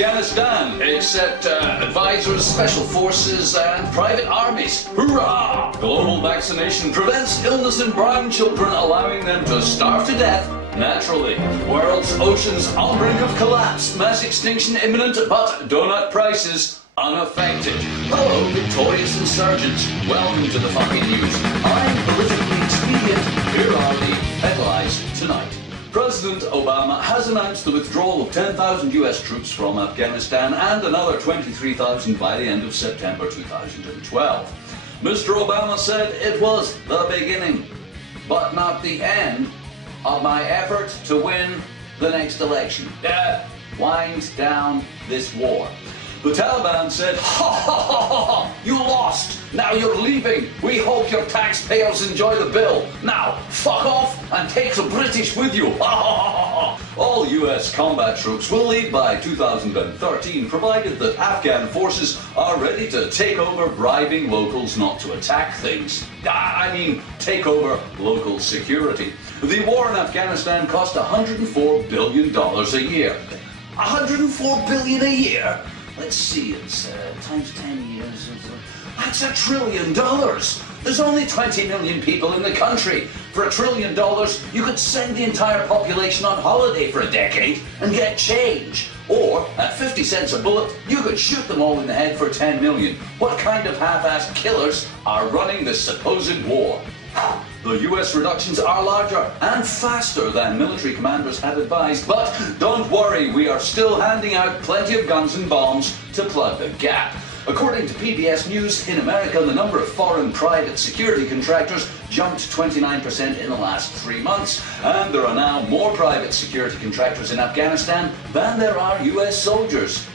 Afghanistan, except advisors, special forces, and private armies. Hurrah! Global vaccination prevents illness in brown children, allowing them to starve to death naturally. World's oceans on brink of collapse. Mass extinction imminent, but donut prices unaffected. Hello, victorious insurgents. Welcome to the fucking news. I'm politically expedient. Here are the headlines tonight. President Obama has announced the withdrawal of 10,000 US troops from Afghanistan and another 23,000 by the end of September 2012. Mr. Obama said it was the beginning, but not the end, of my effort to win the next election. Wind down this war. The Taliban said, ha ha ha ha ha, you lost, now you're leaving, we hope your taxpayers enjoy the bill, now fuck off and take the British with you, ha ha ha ha. All US combat troops will leave by 2013, provided that Afghan forces are ready to take over, bribing locals not to attack things. I mean, take over local security. The war in Afghanistan cost $104 billion a year. $104 billion a year? Let's see, it's times 10 years. That's $1 trillion. There's only 20 million people in the country. For $1 trillion, you could send the entire population on holiday for a decade and get change. Or, at 50 cents a bullet, you could shoot them all in the head for 10 million. What kind of half-assed killers are running this supposed war? The US reductions are larger and faster than military commanders had advised, but don't worry, we are still handing out plenty of guns and bombs to plug the gap. According to PBS News, in America, the number of foreign private security contractors jumped 29% in the last 3 months, and there are now more private security contractors in Afghanistan than there are US soldiers.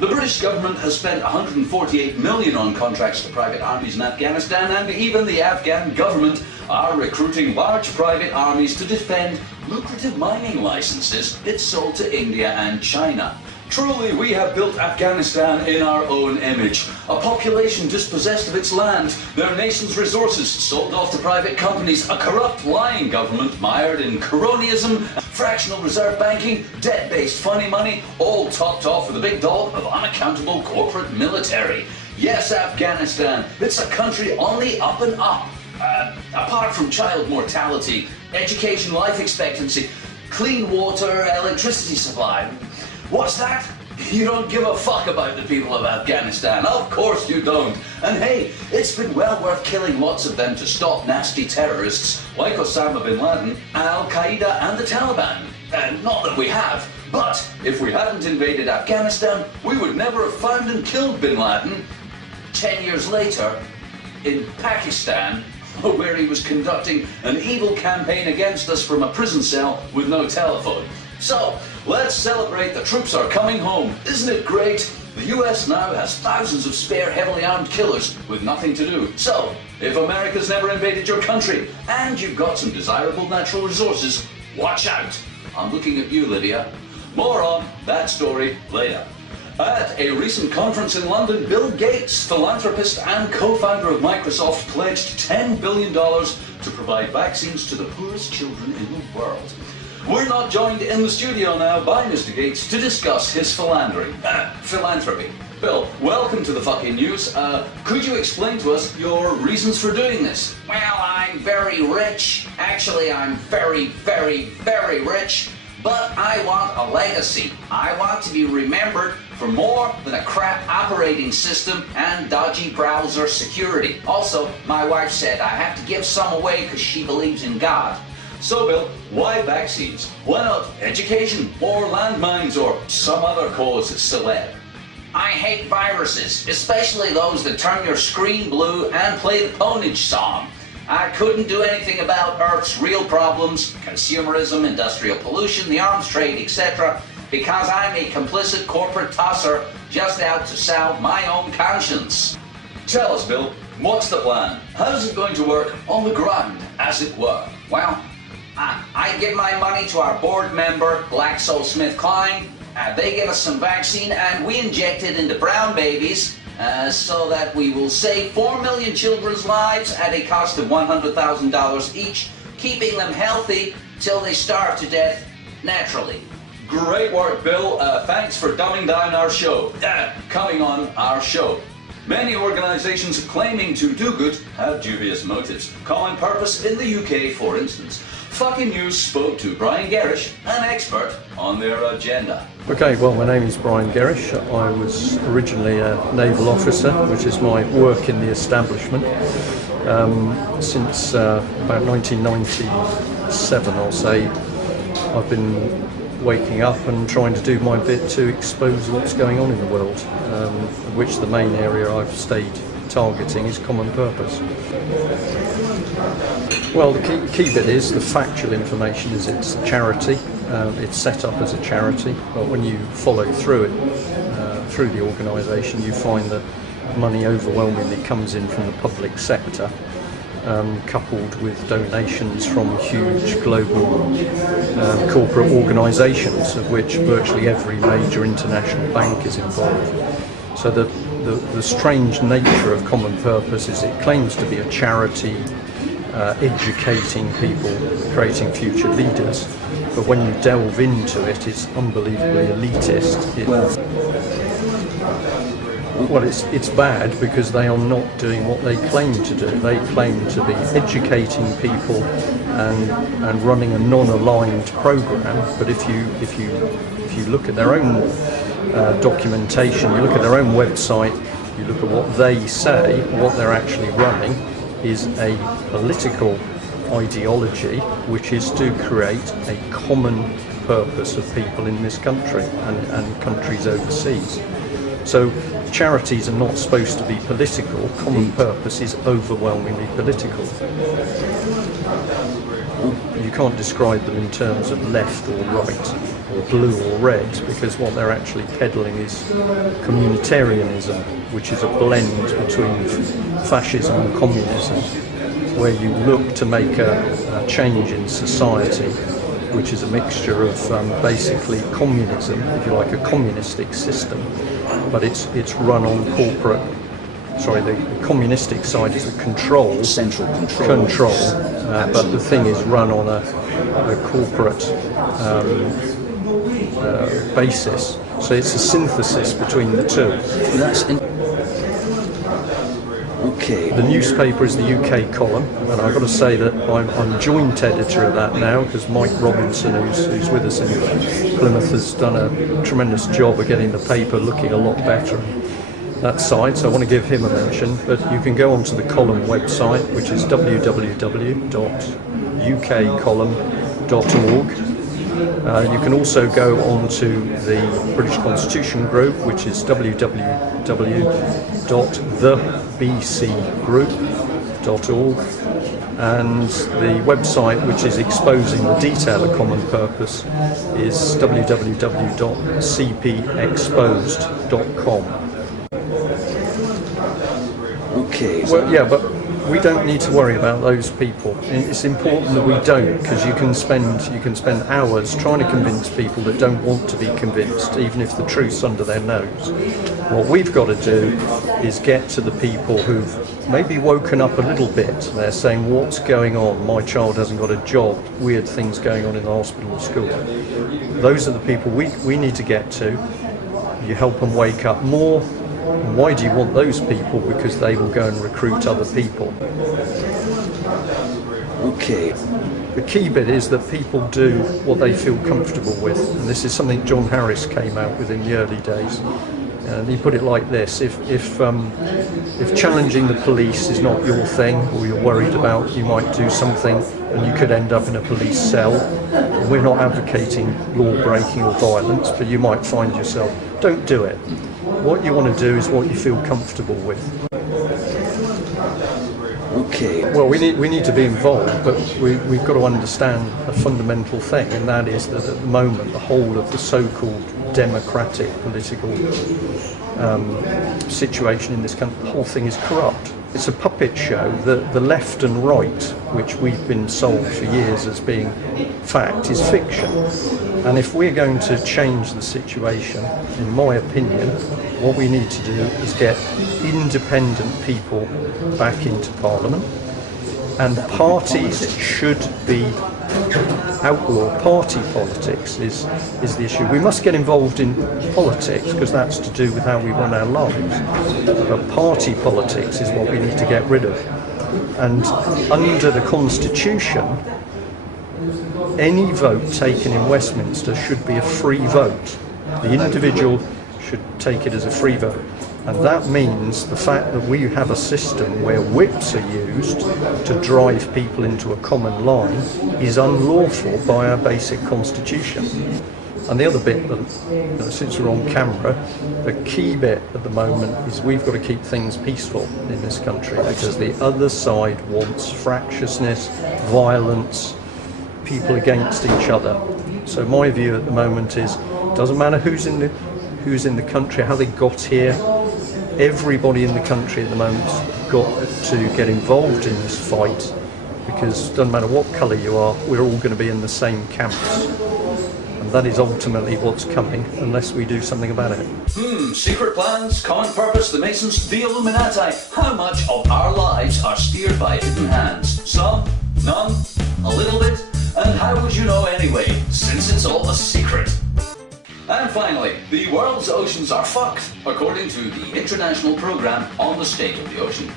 The British government has spent $148 million on contracts to private armies in Afghanistan, and even the Afghan government are recruiting large private armies to defend lucrative mining licenses it sold to India and China. Truly, we have built Afghanistan in our own image. A population dispossessed of its land, their nation's resources sold off to private companies, a corrupt, lying government mired in cronyism, fractional reserve banking, debt-based funny money, all topped off with a big dollop of unaccountable corporate military. Yes, Afghanistan, it's a country on the up and up. Apart from child mortality, education, life expectancy, clean water, electricity supply. What's that? You don't give a fuck about the people of Afghanistan. Of course you don't. And hey, it's been well worth killing lots of them to stop nasty terrorists like Osama bin Laden, Al-Qaeda and the Taliban. Not that we have, but if we hadn't invaded Afghanistan, we would never have found and killed bin Laden 10 years later in Pakistan, where he was conducting an evil campaign against us from a prison cell with no telephone. So, let's celebrate the troops are coming home. Isn't it great? The US now has thousands of spare heavily armed killers with nothing to do. So, if America's never invaded your country and you've got some desirable natural resources, watch out. I'm looking at you, Lydia. More on that story later. At a recent conference in London, Bill Gates, philanthropist and co-founder of Microsoft, pledged $10 billion to provide vaccines to the poorest children in the world. We're not joined in the studio now by Mr. Gates to discuss his philanthropy. Bill, welcome to the fucking news. Could you explain to us your reasons for doing this? Well, I'm very rich. Actually, I'm very, very, very rich. But I want a legacy. I want to be remembered for more than a crap operating system and dodgy browser security. Also, my wife said I have to give some away because she believes in God. So, Bill, why vaccines? Why not education, or landmines, or some other cause celeb? I hate viruses, especially those that turn your screen blue and play the Ponage song. I couldn't do anything about Earth's real problems, consumerism, industrial pollution, the arms trade, etc., because I'm a complicit corporate tosser just out to salve my own conscience. Tell us, Bill, what's the plan? How's it going to work on the ground, as it were? Well, I give my money to our board member, GlaxoSmithKline. They give us some vaccine and we inject it into brown babies so that we will save 4 million children's lives at a cost of $100,000 each, keeping them healthy till they starve to death naturally. Great work, Bill. Thanks for dumbing down our show. Coming on our show. Many organisations claiming to do good have dubious motives. Common Purpose in the UK, for instance. Fucking News spoke to Brian Gerrish, an expert on their agenda. Okay, well, my name is Brian Gerrish. I was originally a naval officer, which is my work in the establishment. Since about 1997, I'll say, I've been waking up and trying to do my bit to expose what's going on in the world, of which the main area I've stayed targeting is common purpose. Well, the key bit is the factual information is it's charity. It's set up as a charity, but when you follow through it, through the organisation, you find that money overwhelmingly comes in from the public sector, coupled with donations from huge global corporate organisations, of which virtually every major international bank is involved. So the strange nature of Common Purpose is it claims to be a charity educating people, creating future leaders, but when you delve into it, it's unbelievably elitist. Well, it's bad because they are not doing what they claim to do. They claim to be educating people and running a non-aligned program. But if you look at their own documentation, you look at their own website, you look at what they say, what they're actually running is a political ideology which is to create a common purpose of people in this country and countries overseas. So charities are not supposed to be political. Common Purpose is overwhelmingly political. You can't describe them in terms of left or right or blue or red, because what they're actually peddling is communitarianism, which is a blend between fascism and communism, where you look to make a change in society, which is a mixture of basically communism, if you like, a communistic system, but it's run on corporate. Sorry, the communistic side is a control, central control, but the thing is run on a corporate basis. So it's a synthesis between the two. Okay. The newspaper is the UK column, and I've got to say that I'm joint editor of that now, because Mike Robinson, who's with us in Plymouth, has done a tremendous job of getting the paper looking a lot better on that side, so I want to give him a mention. But you can go onto the column website, which is www.ukcolumn.org. You can also go onto the British Constitution group, which is www.thebcgroup.org, and the website which is exposing the detail of Common Purpose is www.cpexposed.com. Okay. Well, yeah, but we don't need to worry about those people. It's important that we don't, because you can spend hours trying to convince people that don't want to be convinced, even if the truth's under their nose. What we've got to do is get to the people who've maybe woken up a little bit. They're saying, what's going on? My child hasn't got a job. Weird things going on in the hospital or school. Those are the people we need to get to. You help them wake up more. And why do you want those people? Because they will go and recruit other people. Okay. The key bit is that people do what they feel comfortable with, and this is something John Harris came out with in the early days. And he put it like this: if challenging the police is not your thing, or you're worried about you might do something and you could end up in a police cell, we're not advocating law breaking or violence, but you might find yourself, don't do it. What you want to do is what you feel comfortable with. Okay. Well, we need to be involved, but we've got to understand a fundamental thing, and that is that at the moment the whole of the so-called democratic political situation in this country, the whole thing is corrupt. It's a puppet show. The left and right, which we've been sold for years as being fact, is fiction. And if we're going to change the situation, in my opinion, what we need to do is get independent people back into Parliament, and parties should be outlaw party politics is the issue. We must get involved in politics because that's to do with how we run our lives. But party politics is what we need to get rid of. And under the Constitution, any vote taken in Westminster should be a free vote. The individual should take it as a free vote. And that means the fact that we have a system where whips are used to drive people into a common line is unlawful by our basic constitution. And the other bit, that, since we're on camera, the key bit at the moment is we've got to keep things peaceful in this country because the other side wants fractiousness, violence, people against each other. So my view at the moment is it doesn't matter who's in the country, how they got here. Everybody in the country at the moment's got to get involved in this fight because it doesn't matter what colour you are, we're all going to be in the same camps. And that is ultimately what's coming unless we do something about it. Secret plans, common purpose, the Masons, the Illuminati. How much of our lives are steered by hidden hands? Some? None? A little bit? And how would you know anyway, since it's all a secret? And finally, the world's oceans are fucked, according to the International Programme on the State of the Ocean.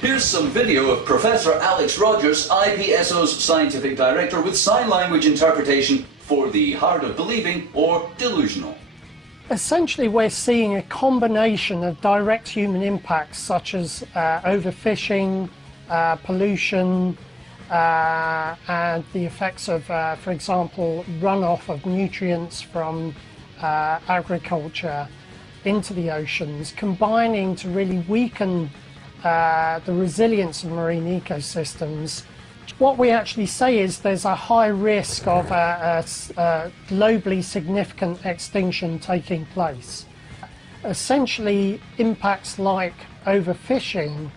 Here's some video of Professor Alex Rogers, IPSO's scientific director, with sign language interpretation for the hard of believing or delusional. Essentially, we're seeing a combination of direct human impacts such as overfishing, pollution, and the effects of, for example, runoff of nutrients from agriculture into the oceans, combining to really weaken the resilience of marine ecosystems. What we actually say is there's a high risk of a globally significant extinction taking place. Essentially, impacts like overfishing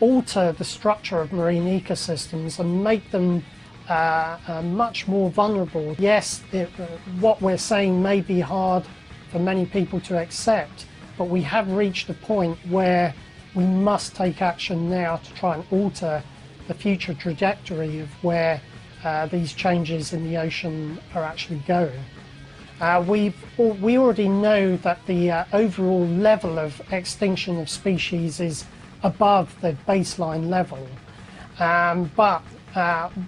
alter the structure of marine ecosystems and make them much more vulnerable. Yes, what we're saying may be hard for many people to accept, but we have reached a point where we must take action now to try and alter the future trajectory of where these changes in the ocean are actually going. We already know that the overall level of extinction of species is above the baseline level, but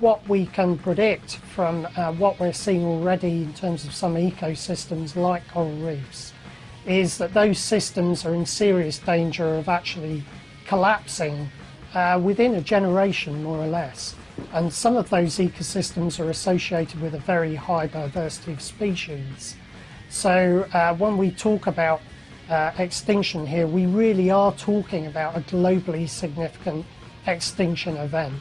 what we can predict from what we're seeing already in terms of some ecosystems like coral reefs is that those systems are in serious danger of actually collapsing within a generation, more or less. And some of those ecosystems are associated with a very high diversity of species. So when we talk about extinction here, we really are talking about a globally significant extinction event.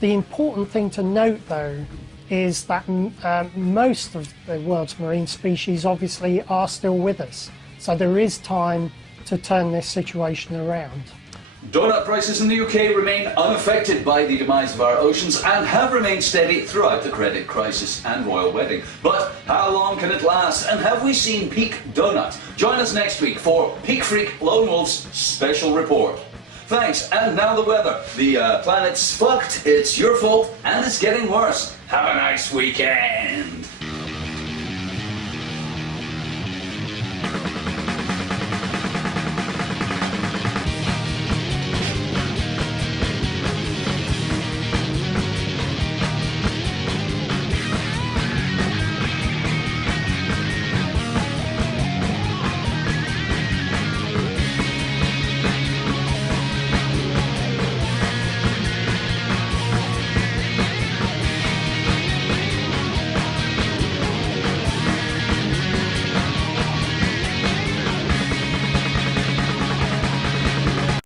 The important thing to note, though, is that most of the world's marine species obviously are still with us. So there is time to turn this situation around. Donut prices in the UK remain unaffected by the demise of our oceans and have remained steady throughout the credit crisis and royal wedding. But how long can it last? And have we seen peak donut? Join us next week for Peak Freak Lone Wolf's special report. Thanks, and now the weather. The planet's fucked, it's your fault, and it's getting worse. Have a nice weekend.